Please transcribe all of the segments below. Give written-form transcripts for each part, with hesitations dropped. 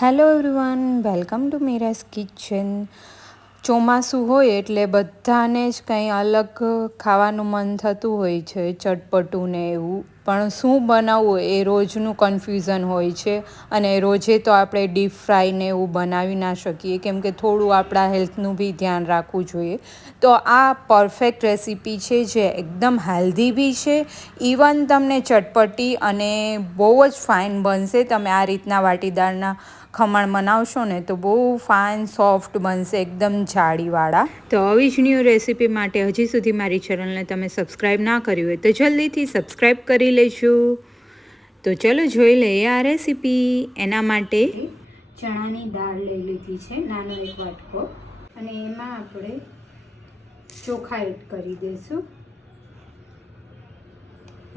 Hello everyone, welcome to Mira's kitchen. ચોમાસું હોય એટલે બધાને જ કંઈ અલગ ખાવાનું મન થતું હોય છે, ચટપટું ને એવું. પણ શું બનાવવું એ રોજનું કન્ફ્યુઝન હોય છે. અને રોજે તો આપણે ડીપ ફ્રાય ને એવું બનાવી ના શકીએ, કેમ કે થોડું આપણા હેલ્થનું બી ધ્યાન રાખવું જોઈએ. તો આ પરફેક્ટ રેસીપી છે જે એકદમ હેલ્ધી બી છે, ઇવન તમને ચટપટી અને બહુ જ ફાઇન બનશે. તમે આ રીતના વાટીદારના ખમણ બનાવશો ને તો બહુ ફાઇન સોફ્ટ બનશે, એકદમ જાળીવાળા. તો આવી જ ન્યૂ રેસીપી માટે હજી સુધી મારી ચેનલને તમે સબસ્ક્રાઈબ ના કરી હોય તો જલ્દીથી સબસ્ક્રાઈબ કરી લેજો. તો ચલો જોઈ લઈએ આ રેસીપી. એના માટે ચણાની દાળ લઈ લીધી છે, નાનો એક વાટકો, અને એમાં આપણે ચોખા એડ કરી દઈશું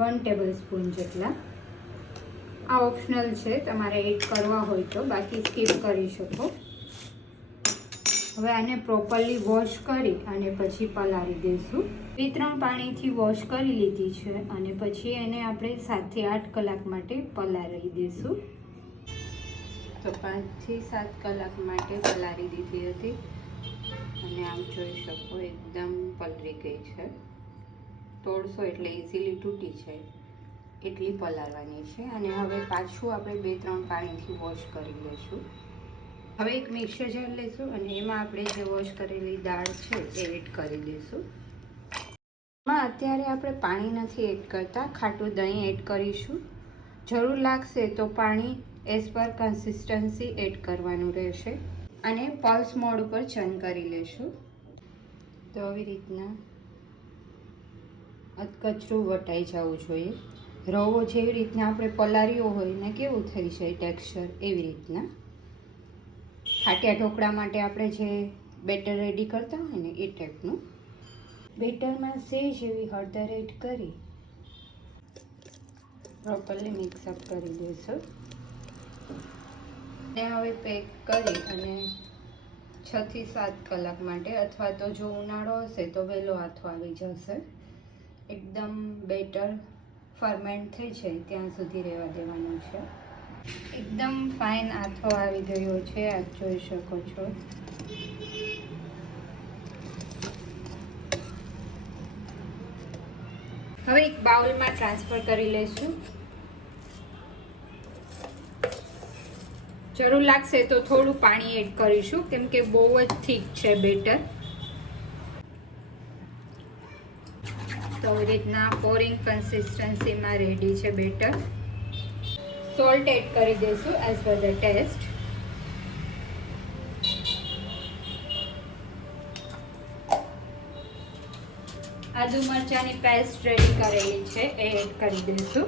1 ટેબલ સ્પૂન જેટલા. આ ઓપ્શનલ છે, તમારે એડ કરવા હોય તો, બાકી સ્કીપ કરી શકો. હવે આને પ્રોપરલી વોશ કરી અને પછી પલાળી દઈશું. 2-3 પાણીથી વોશ કરી લીધી છે અને પછી એને આપણે 7 થી 8 કલાક માટે પલાળી દઈશું. તો 5 થી 7 કલાક માટે પલાળી દીધી હતી અને આમ જોઈ શકો એકદમ પલળી ગઈ છે. તોડશો એટલે ઇઝીલી તૂટી જાય એટલી પલાળવાની છે. અને હવે પાછું આપણે 2-3 પાણીથી વોશ કરી લઈશું. હવે એક મિક્સર જાર લઈશું અને એમાં આપણે જે વોશ કરેલી દાળ છે એ એડ કરી દઈશું. એમાં અત્યારે આપણે પાણી નથી એડ કરતા, ખાટું દહીં એડ કરીશું. જરૂર લાગશે તો પાણી એઝ પર કન્સિસ્ટન્સી એડ કરવાનું રહેશે. અને પલ્સ મોડ ઉપર ચર્ન કરી લેશું. તો આવી રીતના કચરું વટાઈ જવું જોઈએ. રવો જેવી રીતના આપણે પલાળ્યો હોય ને કેવું થઈ જાય ટેક્સચર, એવી રીતના. ખાટિયા ઢોકળા માટે આપણે જે બેટર રેડી કરતા હોય ને એ ટાઈપનું. બેટરમાં સેજ એવી હળદર એડ કરી પ્રોપરલી મિક્સઅપ કરી દઈશું. ને હવે પેક કરી અને 6 થી 7 કલાક માટે, અથવા તો જો ઉનાળો હશે તો વહેલો આથો આવી જશે. એકદમ બેટર ફર્મેન્ટ થઈ જાય ત્યાં સુધી રહેવા દેવાનું છે. એકદમ ફાઇન આથો આવી ગયો છે, આપ જોઈ શકો છો. હવે એક બાઉલમાં ટ્રાન્સફર કરી લઈશું. જરૂર લાગશે તો થોડું પાણી એડ કરીશું, કેમ કે બહુ જ થીક છે બેટર. તો આવી રીતના પોરિંગ કન્સિસ્ટન્સીમાં રેડી છે બેટર. સોલ્ટ એડ કરી દઈશું એઝ પર ધ ટેસ્ટ. આદુ મરચાંની પેસ્ટ રેડી કરેલી છે એ એડ કરી દઈશું.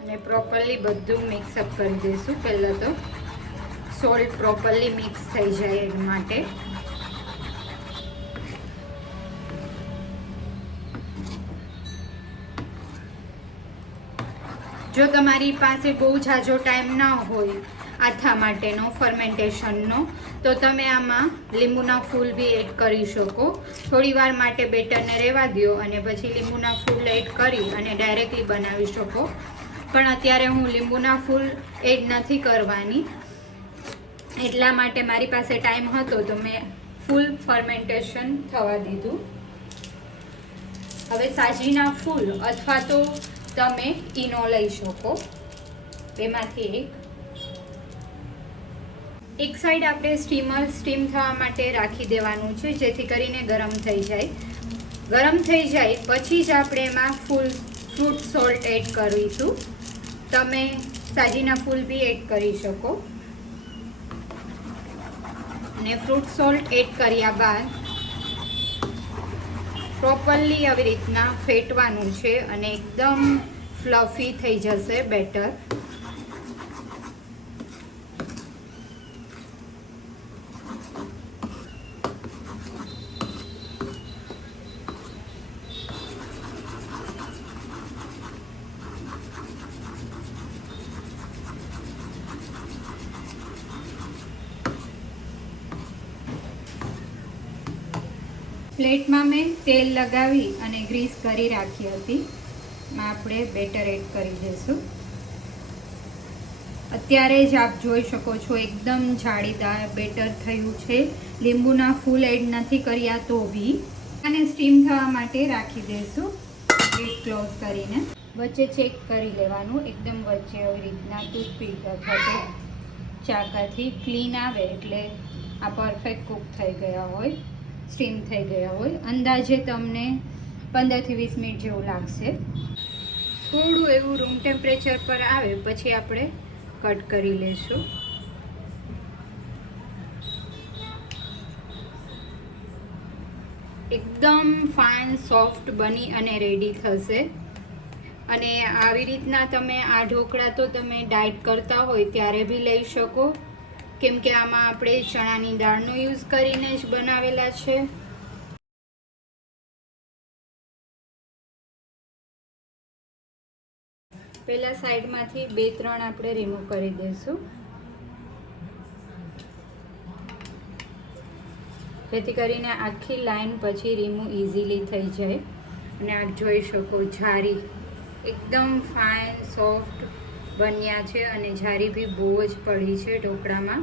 અને પ્રોપરલી બધું મિક્સઅપ કરી દઈશું. પહેલાં તો સોલ્ટ પ્રોપરલી મિક્સ થઈ જાય એ માટે. જો તમારી પાસે બહુ ઝાઝો ટાઈમ ના હોય આથા માટેનો, ફર્મેન્ટેશનનો, તો તમે આમાં લીંબુના ફૂલ બી એડ કરી શકો. થોડી વાર માટે બેટરને રહેવા દો અને પછી લીંબુના ફૂલ એડ કરી અને ડાયરેક્ટલી બનાવી શકો. પણ અત્યારે હું લીંબુના ફૂલ એડ નથી કરવાની, એટલા માટે મારી પાસે ટાઈમ હતો તો મેં ફૂલ ફર્મેન્ટેશન થવા દીધું. હવે સાજીના ફૂલ અથવા તો તમે ઈનો લઈ શકો, બેમાંથી એક સાઈડ આપણે સ્ટીમ થવા માટે રાખી દેવાનું છે, જેથી કરીને ગરમ થઈ જાય. ગરમ થઈ જાય પછી જ આપણે એમાં ફ્રૂટ સોલ્ટ એડ કરીશું. તમે સાજીના ફૂલ બી એડ કરી શકો. અને ફ્રૂટ સોલ્ટ એડ કર્યા બાદ પ્રોપરલી આવી રીતના ફેટવાનું છે અને એકદમ ફ્લફી થઈ જશે બેટર. પ્લેટમાં મેં તેલ લગાવી અને ગ્રીસ કરી રાખી હતી. આપણે બેટર એડ કરી દઈશું. અત્યારે જ આપ જોઈ શકો છો એકદમ જાળીદાર બેટર થયું છે. લીંબુના ફૂલ એડ નથી કર્યા તો બી. અને સ્ટીમ થવા માટે રાખી દઈશું લીડ ક્લોઝ કરીને. વચ્ચે ચેક કરી લેવાનું, એકદમ વચ્ચે આવી રીતના ટૂથપીક અથવા તો ચાકાથી ક્લીન આવે એટલે આ પરફેક્ટ કૂક થઈ ગયા હોય, સ્ટીમ થઈ ગયા હોય. અંદાજે તમને 15 થી 20 મિનિટ જેવું લાગશે. થોડું એવું રૂમ ટેમ્પરેચર પર આવે પછી આપણે કટ કરી લેશું. એકદમ ફાઇન સોફ્ટ બની અને રેડી થશે. અને આવી રીતના તમે આ ઢોકળા તો તમે ડાયટ કરતા હોય ત્યારે બી લઈ શકો, કેમ કે આમાં આપણે ચણાની દાળનો યુઝ કરીને જ બનાવેલા છે. પહેલા સાઈડમાંથી 2-3 આપણે રિમૂવ કરી દઈશું, જેથી કરીને આખી લાઈન પછી રિમૂવ ઇઝીલી થઈ જાય. અને આપ જોઈ શકો જારી એકદમ ફાઇન સોફ્ટ બન્યા છે અને જારી બી બહુ જ પડી છે ઢોકળામાં.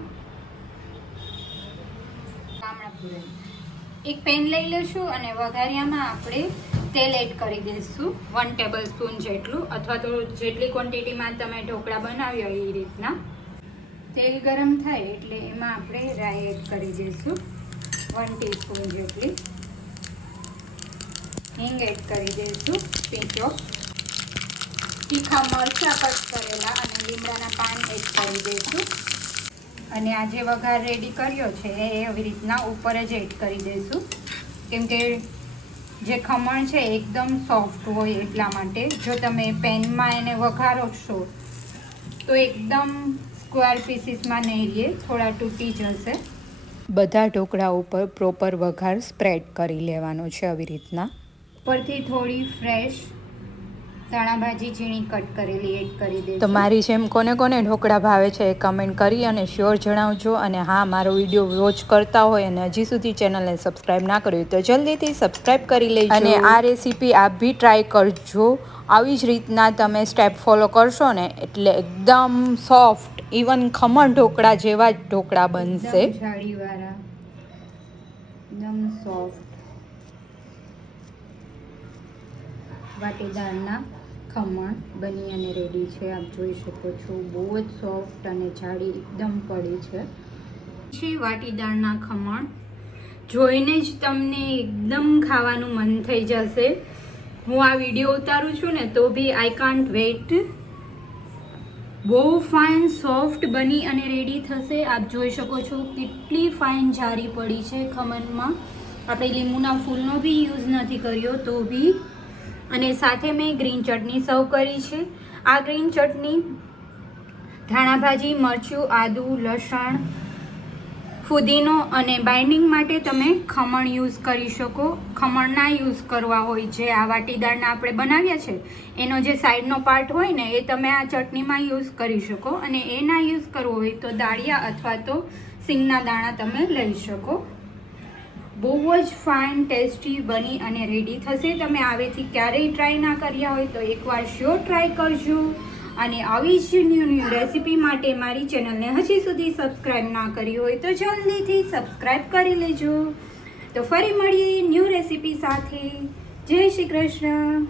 એક પેન લઈ લઈશું અને વઘારિયામાં આપણે તેલ એડ કરી દઈશું 1 ટેબલસ્પૂન જેટલું, અથવા તો જેટલી ક્વોન્ટિટીમાં તમે ઢોકળા બનાવ્યા હોય એ રીતના. તેલ ગરમ થાય એટલે એમાં આપણે રાઈ એડ કરી દઈશું 1 ટીસ્પૂન જેટલી. હિંગ એડ કરી દઈશું, પિંચ ઓફ તીખા મરચાં કટ કરેલા અને લીમડાના પાન એડ કરી દઈશું. અને આ જે વઘાર રેડી કર્યો છે એ આવી રીતના ઉપર જ એડ કરી દઈશું, કેમ કે જે ખમણ છે એકદમ સોફ્ટ હોય એટલા માટે. જો તમે પેનમાં એને વઘારો છો તો એકદમ સ્ક્વેર પીસીસમાં નહીં રહે, થોડા તૂટી જશે. બધા ઢોકળા ઉપર પ્રોપર વઘાર સ્પ્રેડ કરી લેવાનો છે આવી રીતના. ઉપરથી થોડી ફ્રેશ ધાણા ભાજી ઝીણી કટ કરેલી એડ કરી દઈશું. તો મારી જેમ કોને કોને ઢોકળા ભાવે છે એ કમેન્ટ કરી અને શ્યોર જણાવજો. અને હા, મારો વિડીયો વોચ કરતા હોય અને હજી સુધી ચેનલને સબસ્ક્રાઈબ ના કરી હોય તો જલ્દીથી સબસ્ક્રાઈબ કરી લેજો. અને આ રેસીપી આપ બી ટ્રાય કરજો. આવી જ રીતના તમે સ્ટેપ ફોલો કરશો ને એટલે એકદમ સોફ્ટ, ઇવન ખમણ ઢોકળા જેવા જ ઢોકળા બનશે. જાળીવાળા એકદમ સોફ્ટ વાટીદારના ખમણ બની અને રેડી છે. આપ જોઈ શકો છો બહુ જ સોફ્ટ અને જાડી એકદમ પડી છે. વાટીદારના ખમણ જોઈને જ તમને એકદમ ખાવાનું મન થઈ જશે. હું આ વિડીયો ઉતારું છું ને તો બી આઈ કાન્ટ વેઇટ. બહુ ફાઇન સોફ્ટ બની અને રેડી થશે. આપ જોઈ શકો છો કેટલી ફાઇન જારી પડી છે ખમણમાં. આપણે લીંબુના ફૂલનો બી યુઝ નથી કર્યો તો બી. અને સાથે મેં ગ્રીન ચટણી સર્વ કરી છે. આ ગ્રીન ચટણી ધાણા ભાજી, મરચું, આદુ, લસણ, ફુદીનો અને બાઇન્ડિંગ માટે તમે ખમણ યુઝ કરી શકો. ખમણ ના યુઝ કરવા હોય, જે આ વાટીદારના આપણે બનાવ્યા છે એનો જે સાઈડનો પાર્ટ હોય ને એ તમે આ ચટણીમાં યુઝ કરી શકો. અને એ ના યુઝ કરવો હોય તો દાળિયા અથવા તો સિંગના દાણા તમે લઈ શકો. બહુ જ ફાઇન ટેસ્ટી બની અને રેડી થશે. તમે આવેથી ક્યારેય ટ્રાય ના કર્યા હોય તો એકવાર શ્યોર ટ્રાય કરજો. અને આવી જ ન્યૂ રેસીપી માટે મારી ચેનલને હજી સુધી સબસ્ક્રાઈબ ના કરી હોય તો જલ્દીથી સબસ્ક્રાઈબ કરી લેજો. તો ફરી મળીએ ન્યૂ રેસીપી સાથે. જય શ્રી કૃષ્ણ.